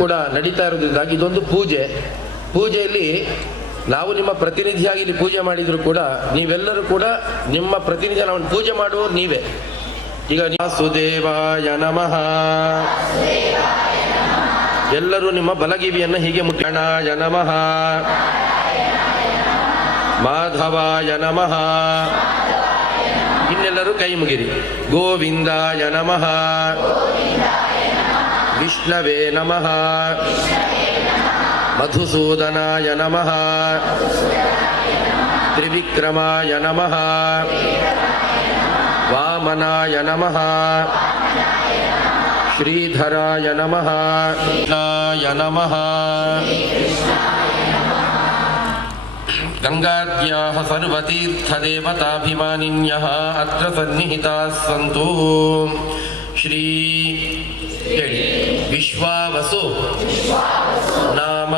ಕೂಡ ನಡೀತಾ ಇರೋದ್ರಿಂದಾಗಿ ಇದೊಂದು ಪೂಜೆಯಲ್ಲಿ ನಾವು ನಿಮ್ಮ ಪ್ರತಿನಿಧಿಯಾಗಿ ಇಲ್ಲಿ ಪೂಜೆ ಮಾಡಿದ್ರು ಕೂಡ ನೀವೆಲ್ಲರೂ ಕೂಡ ನಿಮ್ಮ ಪ್ರತಿನಿಧಿ ನಾವು ಪೂಜೆ ಮಾಡುವವರು ನೀವೇ. ಈಗ ವಾಸುದೇವಾಯ ನಮಃ ಎಲ್ಲರೂ ನಿಮ್ಮ ಬಲಗಿವಿಯನ್ನು ಹೀಗೆ ಮುಟ್ಟಣಾಯ ನಮಃ, ಮಾಧವಾಯ ನಮಃ, ಇನ್ನೆಲ್ಲರೂ ಕೈ ಮುಗಿರಿ. ಗೋವಿಂದಾಯ ನಮಃ, ವಿಷ್ಣವೇ ನಮಃ, ಮಧುಸೂದನಾಯ ನಮಃ, ತ್ರಿವಿಕ್ರಮಾಯ ನಮಃ, ವಾಮನಾಯ ನಮಃ, ಶ್ರೀಧರಾಯ ನಮಃ, ಕೃಷ್ಣಾಯ ನಮಃ. ಗಂಗಾದ್ಯಾಃ ಸರ್ವತೀರ್ಥದೇವತಾಭಿಮಾನಿನ್ಯಃ ಅತ್ರ ಸನ್ನಿಹಿತಾಃ ಸಂತು. ಶ್ರೀ ಹೇಳಿ. ವಿಶ್ವಾವಸು ನಾಮ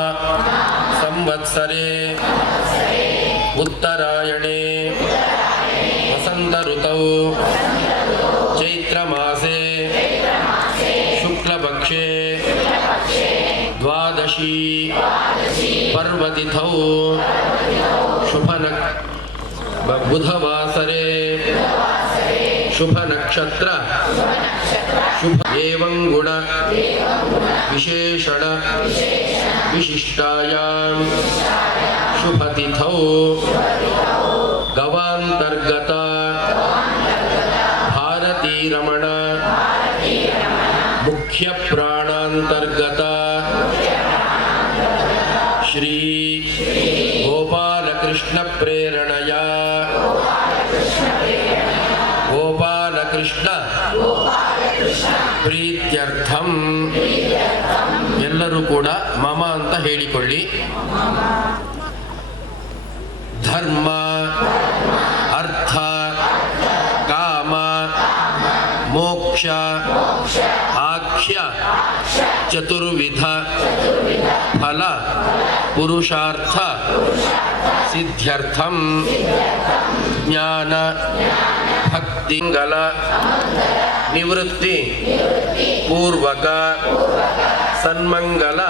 ಸಂವತ್ಸರೆ ಉತ್ತರಾಯಣೆ ವಸಂತ ಋತೌ ಚೈತ್ರಮಾಸೆ ಶುಕ್ಲಪಕ್ಷೆ ದ್ವಾದಶಿ ಪರ್ವತಿಥೌ ಬುಧವಾಸರೆ ಶುಭ ನಕ್ಷತ್ರ ಶುಭ ಏವಂ ಗುಣ ವಿಶೇಷಣ ವಿಶಿಷ್ಟಾಯಾಂ ಶುಭತಿಥೌ ಗವಾಂತರ್ಗತ ಭಾರತೀರಮಣ ಮುಖ್ಯ ಪ್ರಾಣಾಂತರ್ಗತ ಶ್ರೀ ಗೋಪಾಲಕೃಷ್ಣ ಪ್ರೇರಣೆಯ ಗೋಪಾಲಕೃಷ್ಣ ಪ್ರೀತ್ಯರ್ಥಂ ಎಲ್ಲರೂ ಕೂಡ ಮಮ ಅಂತ ಹೇಳಿಕೊಳ್ಳಿ. ಧರ್ಮ ಅರ್ಥ ಕಾಮ ಮೋಕ್ಷ ಆಖ್ಯ ಚತುರ್ವಿಧ ಫಲ ಪುರುಷಾರ್ಥ ಸಿದ್ಧ್ಯರ್ಥಂ ಜ್ಞಾನ ಭಕ್ತಿಂಗಲ ನಿವೃತ್ತಿ ಪೂರ್ವಕ ಸನ್ಮಂಗಲ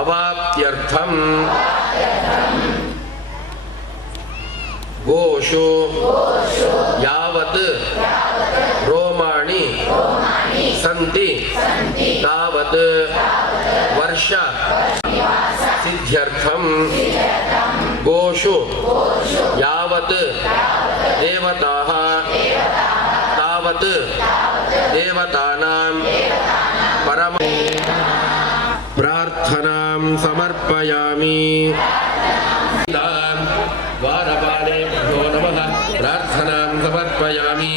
ಅವಾಪ್ತ್ಯರ್ಥಂ ಗೋಷು ಯಾವತ್ ರೋಮಾಣಿ ಸಂತಿ ತಾವತ್ ವರ್ಷ ಸಿದ್ಧ್ಯರ್ಥಂ ಗೋಷು ಯಾವತ್ ದೇವತಾಃ ತಾವತ್ ದೇವತಾನಾಂ ಪರಮ ಪ್ರಾರ್ಥನಾಂ ಸಮರ್ಪಯಾಮಿ. ವಾರಪಾಲೇಭ್ಯೋ ನಮಃ ಪ್ರಾರ್ಥನಾಂ ಸಮರ್ಪಯಾಮಿ.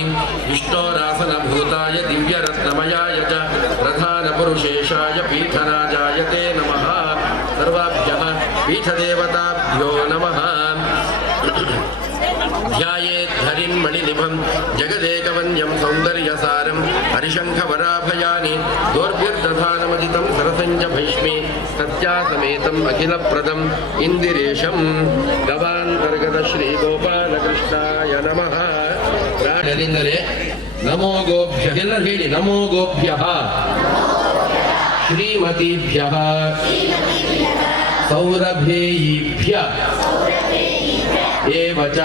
ವಿಷ್ಣೋರಾಸನಭೂತಾಯ ದಿವ್ಯರತ್ನಮಯಾಯ ಚ ಪ್ರಧಾನಪುರುಷೇಶಾಯ ಪೀಠರಾಜಾಯ ತೇ ನಮಃ. ಸರ್ವಾಭ್ಯಃ ಪೀಠದೇವತಾಭ್ಯೋ ನಮಃ. ಧ್ಯಾಯೇದ್ಧರಿನ್ಮಣಿನಿಭಂ ಜಗದೇಕವನ್ಯಂ ಸೌಂದರ್ಯಸಾರಂ ಹರಿಶಂಖವರಾಭಯಾನಿ ದೌರ್ಭಿರ್ದಧಾನಮದಿತಂ ಸರಸಂಜ ಭೈಷ್ಮಿ ಸತ್ಯಾಸಮೇತಂ ಅಖಿಲಪ್ರದಂ ಇಂದಿರೇಶಂ ಗವಾಂತರ್ಗತ ಶ್ರೀ ಗೋಪಾಲಕೃಷ್ಣಾಯ ನಮಃ. ರಾಜರಿಂದಲೇ ನಮೋ ಗೋಭ್ಯ ಎಲ್ಲರೂ ಹೇಳಿ. ನಮೋ ಗೋಭ್ಯಃ ಶ್ರೀಮತೀಭ್ಯಃ ಸೌರಭೇಯೀಭ್ಯ ಏವಚ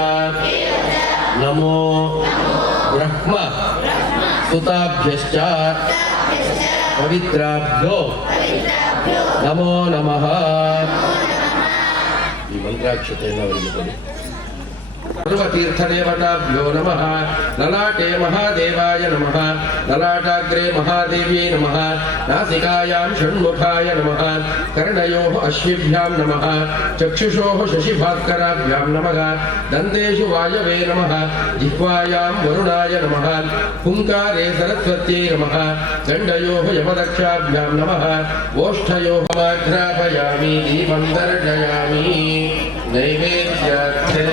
ನಮೋ ಬ್ರಹ್ಮ ಸುತಾಭ್ಯಶ್ಚ ಪವಿತ್ರಾಭ್ಯೋ ನಮೋ ನಮಃ. ಈ ಮಂತ್ರಾಕ್ಷತೆಯನ್ನು ಅವರಿಗೆ ಕೊಡಿ. ಸರ್ವತೀರ್ಥದೇವತಾಭ್ಯೋ ನಮಃ. ಲಲಾಟೆ ಮಹಾದೇವಾಯ ನಮಃ. ಲಲಾಟಾಗ್ರೆ ಮಹಾದೇವ್ಯೈ ನಮಃ. ನಾಸಿಕಾಯಾಂ ಷಣ್ಮುಖಾಯ ನಮಃ. ಕರ್ಣಯೋಃ ಅಶ್ವಿಭ್ಯಾಂ ನಮಃ. ಚಕ್ಷುಷೋಃ ಶಶಿಭಾಸ್ಕರಾಭ್ಯಾಂ ನಮಃ. ದಂತೇಷು ವಾಯವೇ ನಮಃ. ಜಿಹ್ವಾಯಾಂ ವರುಣಾಯ ನಮಃ. ಹುಂಕಾರೇ ಸರಸ್ವತ್ಯೈ ನಮಃ. ಗಂಡಯೋಃ ಯಮದಕ್ಷಾಭ್ಯಾಂ ನಮಃ. ಓಷ್ಠಯೋಃ ಮಾಘ್ರಾಪಯಾಮಿ ದೀಪಂ ದರ್ಶಯಾಮಿ. ನೈವೇದ್ಯಾರ್ಥೇ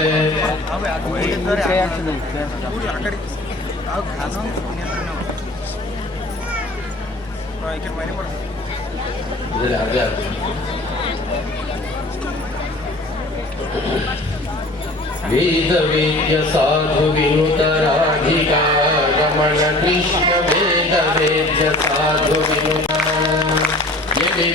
ವೇದ ವೇದ್ಯ ಸಾಧು ವಿನುತರಾಧಿಕಾ ರಮಣ ಕೃಷ್ಣ ವೇದ ವೇದ್ಯ ಸಾಧು ವಿನುತ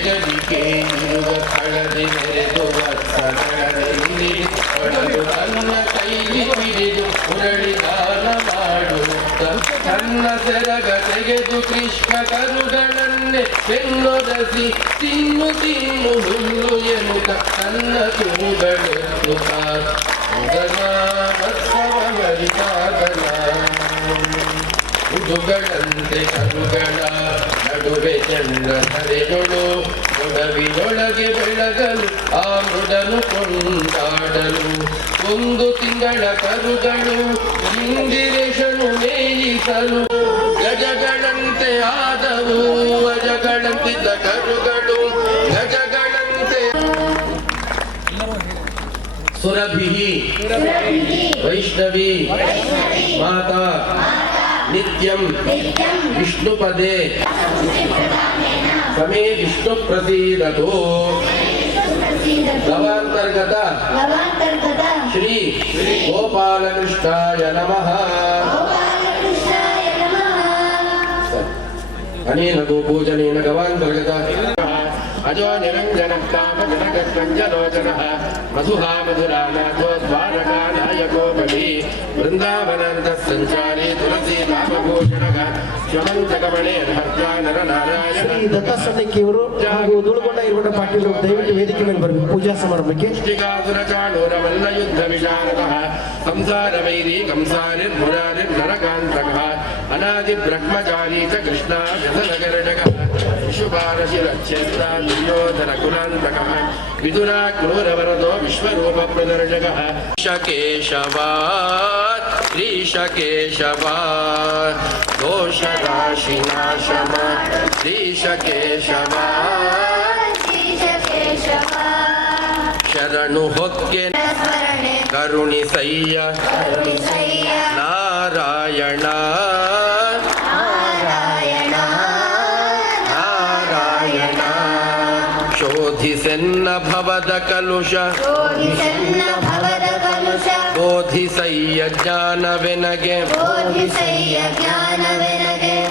ಜಡಿಕೆ ಇರುವ ಕಳದೆ ನೆರೆದು ವತ್ಸಗಳಲ್ಲಿ ಒಳಗು ತನ್ನ ಕೈಲಿ ಹಿಡಿದು ಮುರಳಿ ದಾನ ಮಾಡುತ್ತ ತನ್ನ ಸೆರಗ ತೆಗೆದು ಕೃಷ್ಣ ಕರುಗಳನ್ನೇ ಬೆನ್ನೊದಸಿ ತಿನ್ನು ತಿನ್ನು ಹುಲ್ಲು ಎನ್ನುತ್ತ ತನ್ನ ತುರುಗಳೆತ್ತು ಉಡುಗಳಂತೆ ಕರುಗಳ ನಡುವೆ ಚಂದ್ರ ತಲೆಗಳು ಒಡವಿಯೊಳಗೆ ಬೆಳಗಲು ಆ ಮೃಡನು ಕೊಂಡಾಡಲು ಒಂದು ತಿಂಗಳ ಕರುಗಳು ಇಂದಿರೇಶನು ಮೇಯಿಸಲು ಗಜಗಳಂತೆ ಆದವು ಅಜಗಳಂತಿದ್ದ ಕರುಗಳು ಗಜಗಳಂತೆ ಸುರಭಿ ವೈಷ್ಣವಿ ಮಾತಾ ನಿತ್ಯಂ ವಿಷ್ಣುಪದೇ ಸಮೇ ವಿಷ್ಣು ಪ್ರಸೀದತೋ ಲವಾಂತರ್ಗತ ಶ್ರೀ ಗೋಪಾಲಕೃಷ್ಣಾಯ ನಮಃ. ಅನೇನ ಗೋಪೂಜನೇನ ಗವಾಂತರ್ಗತ ಅಜೋ ನಿರಂಜನ ಕಾಮ ಜನಕಂಜಲೋಚನ ಮಧುಹಾ ಮಧುರಾನಾಥೋ ದ್ವಾರಕಾ ನಾಯಕೋ ಬಲಿ ವೃಂದಾವನಾಂತ ಸಂಚಾರಿ ತುಳಸಿ ನಾಮಭೂಷಣಗ ಶ್ರಮಂತಕಮಣೆ ಹರ್ಜ ನರ ನಾರಾಯಣ. ಶ್ರೀ ದತ್ತ ಸನ್ನಿಕಿಯವರು ಹಾಗೂ ಧೂಳುಗೊಂಡ ಇರುವಂತ ಪಾಟೀಲ್ ದಯವಿಟ್ಟು ವೇದಿಕೆ ಮೇಲೆ ಬರಬೇಕು ಪೂಜಾ ಸಮಾರಂಭಕ್ಕೆ. ಶ್ರೀಕಾಸುರ ಚಾಣೂರ ಮಲ್ಲ ಯುದ್ಧ ವಿಶಾರದಃ ಸಂಸಾರ ವೈರಿ ಕಂಸಾರಿರ್ ಮುರಾರಿರ್ ನರಕಾಂತಕಃ ಅನಾದಿ ಬ್ರಹ್ಮಚಾರಿ ಚ ಕೃಷ್ಣ ವ್ಯಸನಗರ್ಜಕ ಶಿಶುಪಾರಶಿರಚ್ಛೇದ ದುರ್ಯೋಧನ ಕುಲಾಂತಕಃ ವಿದುರಾ ಕ್ರೂರವರದೋ ವಿಶ್ವರೂಪ ಪ್ರದರ್ಶಕಃ ಶಕೇಶವಾತ್ ಶ್ರೀಶಕೇಶವಾತ್ ದೋಷರಾಶಿನಾಶಮ ಶ್ರೀಶಕೇಶವಾತ್ ಶರಣು ಹೊಕ್ಕೆ ಕರುಣಿಸಯ್ಯ ನಾರಾಯಣ ನಾರಾಯಣ ಶೋಧಿಸೆನ್ನ ಭವದ ಕಲುಷ ಬೋಧಿಸಯ್ಯ ಜ್ಞಾನವೆನಗೆ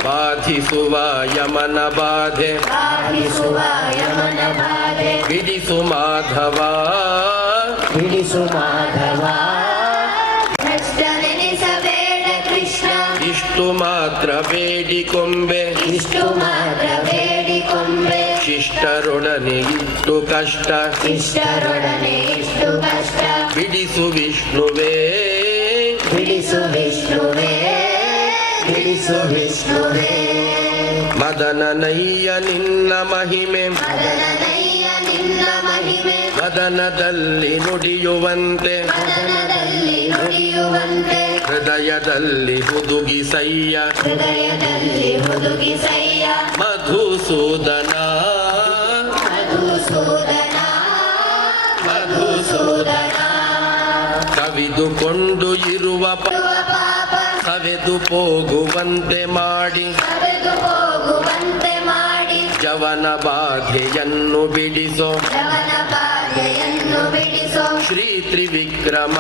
ಬಾಧಿಸುವ ಯಮನ ಬಾಧೆ ಬಿಡಿಸು ಮಾಧವ ಇಷ್ಟು ಮಾತ್ರ ಬೇಡಿಕೊಂಬೆ ಶಿಷ್ಟರೊಡನೆ ಇಟ್ಟು ಕಷ್ಟ ಬಿಡಿಸು ವಿಷ್ಣುವೇ ಮದನನಯ್ಯ ನಿನ್ನ ಮಹಿಮೆ ಮದನದಲ್ಲಿ ನುಡಿಯುವಂತೆ ಹೃದಯದಲ್ಲಿ ಹುದುಗಿಸಯ್ಯ ಮಧುಸೂದನ ಕವಿದುಕೊಂಡು ಇರುವ ಕವೆದು ಹೋಗುವಂತೆ ಮಾಡಿ ಜವನ ಬಾಧೆಯನ್ನು ಬಿಡಿಸೋ ಶ್ರೀ ತ್ರಿವಿಕ್ರಮ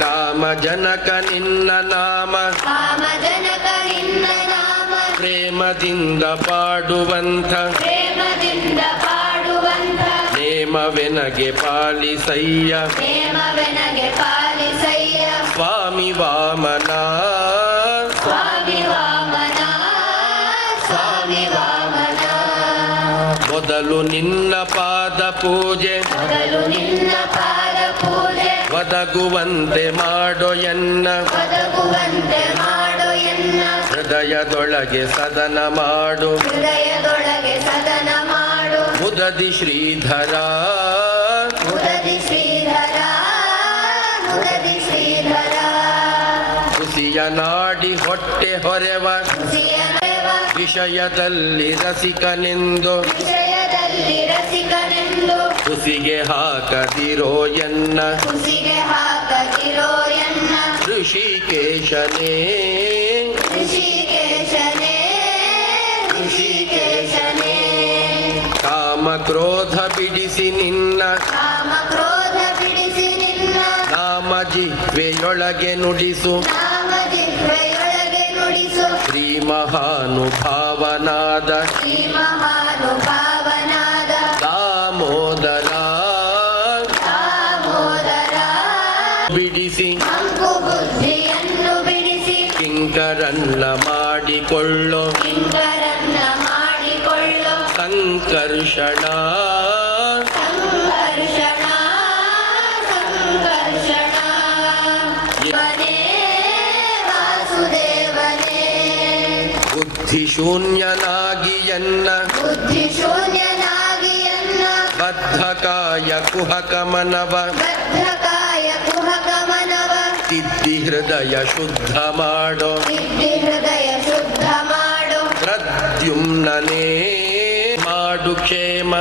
ಕಾಮಜನಕ ನಿನ್ನ ನಾಮ ಪ್ರೇಮದಿಂದ ಪಾಡುವಂಥ ನೇಮವೆನಗೆ ಪಾಲಿಸಯ್ಯ ಸ್ವಾಮಿ ವಾಮನ ಮೊದಲು ನಿನ್ನ ಪಾದ ಪೂಜೆ ಒದಗುವಂತೆ ಮಾಡೋ ಎನ್ನ ಹೃದಯದೊಳಗೆ ಸದನ ಮಾಡು ಮುದದಿ ಶ್ರೀಧರ ಕುಸಿಯ ನಾಡಿ ಹೊಟ್ಟೆ ಹೊರೆವ ವಿಷಯದಲ್ಲಿ ರಸಿಕನೆಂದು ಕುಸಿಗೆ ಹಾಕದಿರೋ ಎನ್ನ ಋಷಿಕೇಶನೇ ಕಾಮ ಕ್ರೋಧ ಬಿಡಿಸಿ ನಿನ್ನ ನಾಮ ಜಿಹ್ವೆಯೊಳಗೆ ನುಡಿಸು ಮಹಾನುಭಾವನಾದ ದಾಮೋದರ ಬಿಡಿಸಿ ಕಿಂಕರನ್ನ ಮಾಡಿಕೊಳ್ಳೋ ಸಂಕರ್ಷಣ ಬುದ್ಧಿಶೂನ್ಯನಾಗಿ ಎನ್ನ ಬದ್ಧಕಾಯ ಕುಹಕಮನವ ತಿದ್ದಿ ಹೃದಯ ಶುದ್ಧ ಮಾಡೋ ಪ್ರದ್ಯುಮ್ನನೇ ಮಾಡು ಕ್ಷೇಮ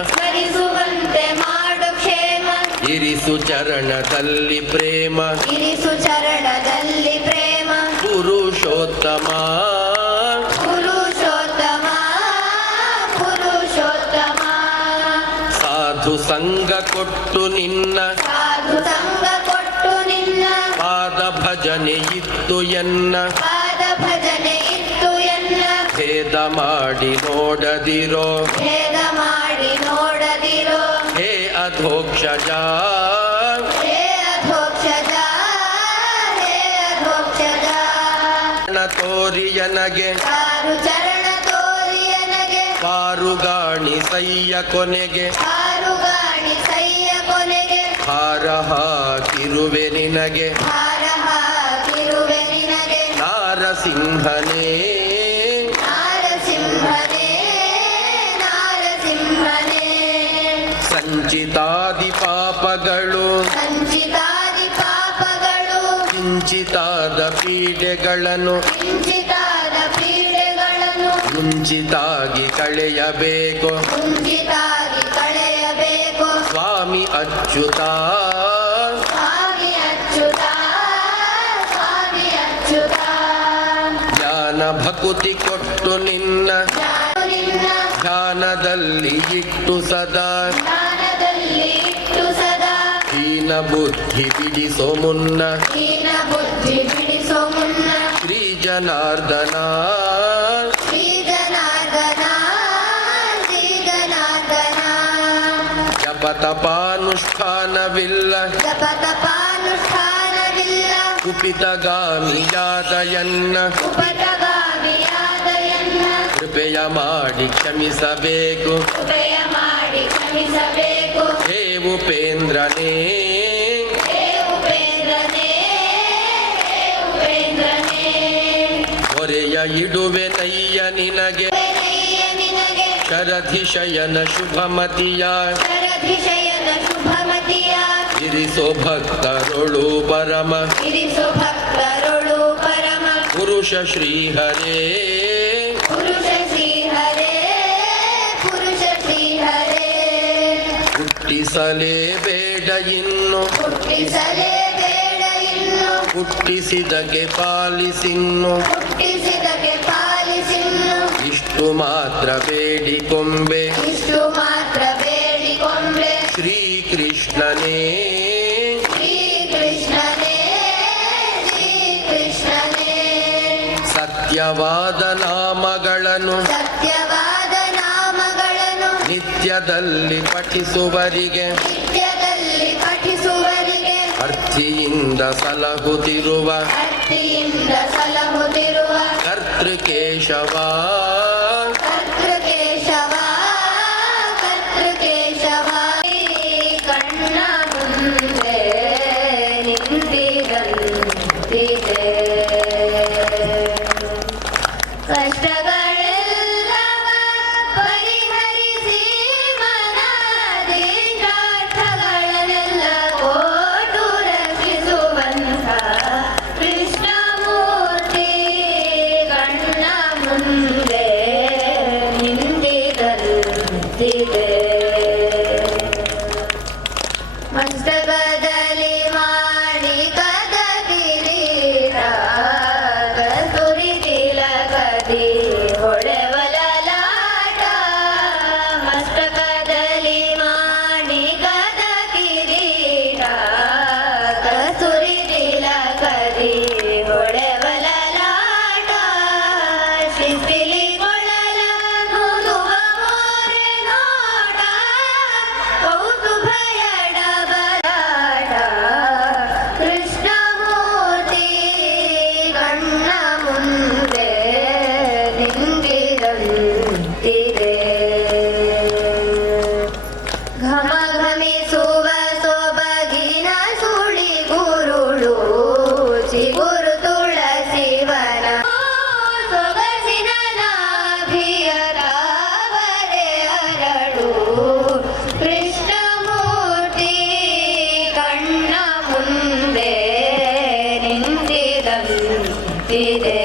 ಇರಿಸು ಚರಣದಲ್ಲಿ ಪ್ರೇಮ ಪುರುಷೋತ್ತಮ ಸಾಧು ಸಂಗ ಕೊಟ್ಟು ನಿನ್ನ ಪಾದ ಭಜನೆ ಇತ್ತು ಎನ್ನ ಭೇದ ಮಾಡಿ ನೋಡದಿರೋ ಹೇ ಅಧೋಕ್ಷಜ ತೋರಿಯನಗೆ ಪಾರುಗಾಣಿ ಸಯ್ಯ ಕೊನೆಗೆ ಹಾರ ಹಾಕಿರುವೆ ನಿನಗೆ ನಾರಸಿಂಹನೇ ಸಂಚಿತಾದಿ ಪಾಪಗಳು ಕಿಂಚಿತಾದ ಪೀಡೆಗಳನ್ನು ಮುಂಚಿತಾಗಿ ಕಳೆಯಬೇಕು ಸ್ವಾಮಿ ಅಚ್ಯುತ ಜ್ಞಾನ ಭಕುತಿ ಕೊಟ್ಟು ನಿನ್ನ ಧ್ಯಾನದಲ್ಲಿ ಇಟ್ಟು ಸದಾ ಹೀನ ಬುದ್ಧಿ ಬಿಡಿಸೋ ಮುನ್ನ ಶ್ರೀ ಜನಾರ್ದನ ಜಪತಪಾನುಷ್ಠಾನವಿಲ್ಲ ಕುಪಿತಗಾಮಿಯಾದಯನ್ನ ಕೃಪೆಯ ಮಾಡಿ ಕ್ಷಮಿಸಬೇಕು ಹೇ ಉಪೇಂದ್ರನೇ ಹೊರೆಯ ಇಡುವೆ ನಯ್ಯ ನಿನಗೆ ಶರಧಿಶಯನ ಶುಭಮತಿಯ ಇರಿಸೋ ಭಕ್ತರೊಳು ಪರಮ ಪುರುಷ ಶ್ರೀಹರೇ ಹುಟ್ಟಿಸಲೇಬೇಡ ಇನ್ನು ಹುಟ್ಟಿಸಿದಗೆ ಪಾಲಿಸಿನ್ನು ಇಷ್ಟು ಮಾತ್ರ ಬೇಡಿಕೊಂಬೆ ಶ್ರೀಕೃಷ್ಣನೇ ಸತ್ಯವಾದ ನಾಮಗಳನ್ನು ನಿತ್ಯದಲ್ಲಿ ಪಠಿಸುವರಿಗೆ ಅರ್ಥಿಯಿಂದ ಸಲಹುತ್ತಿರುವ ಕರ್ತೃಕೇಶವ ಮುಂದೆ ಕಣ್ಣ ಮುಂದೆ ನಿಂತಿದಂತಿದೆ. ಘಮ ಘಮಿಸುವ ಸೊಬಗಿನ ಸುಳಿ ಗುರುಳು ಚಿಗುರು ತುಳಸಿವನ ಸೊಗಸಿನ ನಾಭಿಯ ತಾವರೆ ಅರಳು ಕೃಷ್ಣಮೂರ್ತಿ ಕಣ್ಣ ಮುಂದೆ ನಿಂತಿದಂತಿದೆ.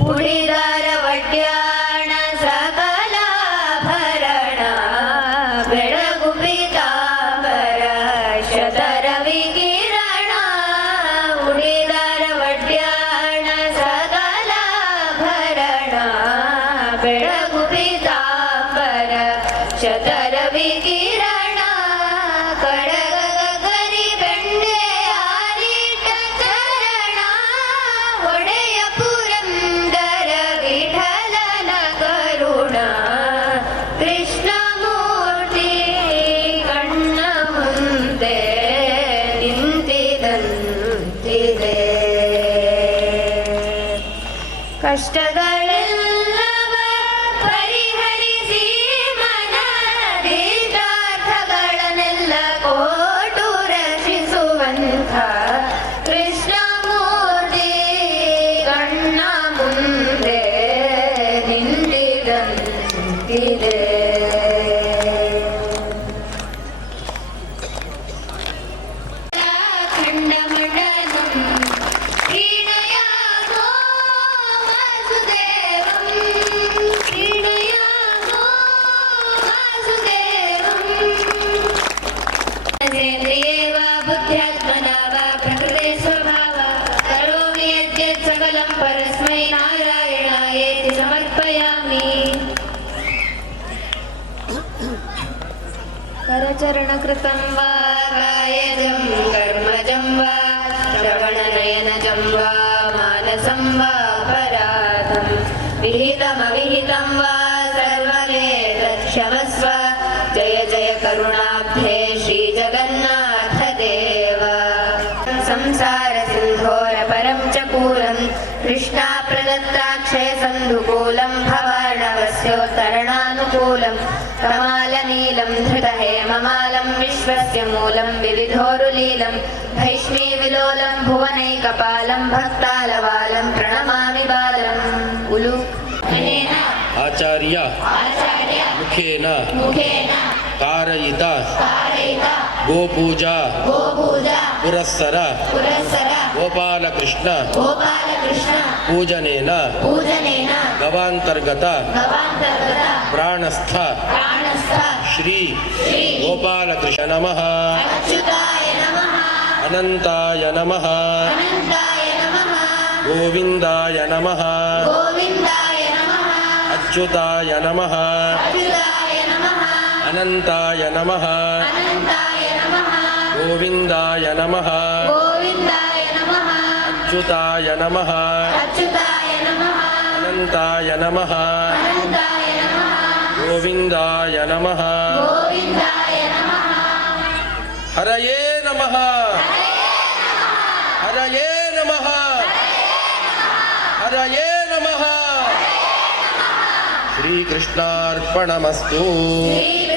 ಉಳಿದಾರ ವಡ್ಯಾಣ ಸಕಲಾಭರಣ ಬೆಳಗು ಪೀತಾಂಬರ ಶತರವಿ ಕಿರಣ. ಉಳಿದಾರ ವಡ್ಯಾಣ ಸಕಲಾಭರಣ ಬೆಳಗು ಪೀತಾಂಬರ ಶತರವಿ ಕಿರಣ. ಕಡಗ ಗರಿ ಬೆಂಡೆ ಆಲಿಟ ಚರಣ ಒಡೆಯ ಪುರಂದರ ವಿಠಲನ ಕರುಣ ಕೃಷ್ಣಮೂರ್ತಿ ಕಣ್ಣ ಮುಂದೆ ನಿಂತಿದಂತಿದೆ. ಕಷ್ಟಗಳೆಲ್ಲವ ಪರಿಹರಿಸಿ ಮನದಿಷ್ಟಾರ್ಥಗಳನ್ನೆಲ್ಲ ಕೊಟ್ಟು ರಕ್ಷಿಸುವಂಥ ಕೃಷ್ಣಮೂರ್ತಿ ಕಣ್ಣ ಮುಂದೆ ನಿಂತಿದಂತಿದೆ. ಖಂಡಮಂಡಲಂ ಕ್ರೀಡಯಾಮೋ ವಾಸುದೇವಂ ಕ್ರೀಡಯಾಮೋ ವಾಸುದೇವಂ. ಸೇಂದ್ರಿಯೇ ವಾ ಬುದ್ಧ್ಯಾತ್ಮನಾ ವಾ ಪ್ರಕೃತೆ ಸ್ವಭಾವ ಕರೋಮಿ ಯದ್ಯತ್ ಸಕಲಂ ಪರಸ್ಮೈ ನಾರಾಯಣಾಯೇತಿ ಸಮರ್ಪಯಾಮಿ. करचरणकृतं वा कायजं कर्मजं वा श्रवणनयनजं वा मानसं वा अपराधं विहितमविहितं वा सर्वमेतत्क्षमस्व. जय जय करुणाब्धे श्रीजगन्नाथदेव. संसारसिन्धोरपरं च कूलं कृष्णा प्रदत्ताक्षयसन्धुकूलं भवार्णवस्योत्तरणानुकूलं कमालनीलं धृतहेममालं विश्वस्य मूलं विविधोरुलीलं भैष्मी विलोलं भुवनैकपालं भक्तालवालं प्रणमामि बालम्. उलु ಆಚಾರ್ಯ आचार्य ಮುಖೇನ मुखेन ಕಾರಯಿತ कारयित ಗೋಪೂಜಾ गोपूजा ಪುರಸ್ಸರ पुरस्सर ಗೋಪಾಲಕೃಷ್ಣ गोपालकृष्ण ಪೂಜನೇನ पूजनेन ಗವಾಂತರ್ಗತ भवान्तर्गत ಪ್ರಾಣಸ್ಥ प्राणस्थ ಶ್ರೀ श्री ಗೋಪಾಲಕೃಷ್ಣ ನಮಃ. अच्युताय नमः ಅನಂತಾಯ ನಮಃ. अनन्ताय नमः ಗೋವಿಂದಾಯ ನಮಃ. गोविन्दाय नमः ಅಚ್ಯುತಾಯ ನಮಃ. अच्युताय नमः ಅನಂತಾಯ ನಮಃ. अनन्ताय नमः ಗೋವಿಂದಾಯ ನಮಃ. गोविन्दाय नमः ಅಚ್ಯುತಾಯ ನಮಃ. अच्युताय नमः ಅನಂತಾಯ ನಮಃ. अनन्ताय नमः ಗೋವಿಂದಾಯ ನಮಃ. गोविन्दाय नमः ಹರಯೇ ನಮಃ. ಹರಯೇ ನಮಃ. ಹರಯೇ ನಮಃ. ಶ್ರೀಕೃಷ್ಣಾರ್ಪಣಮಸ್ತು. श्री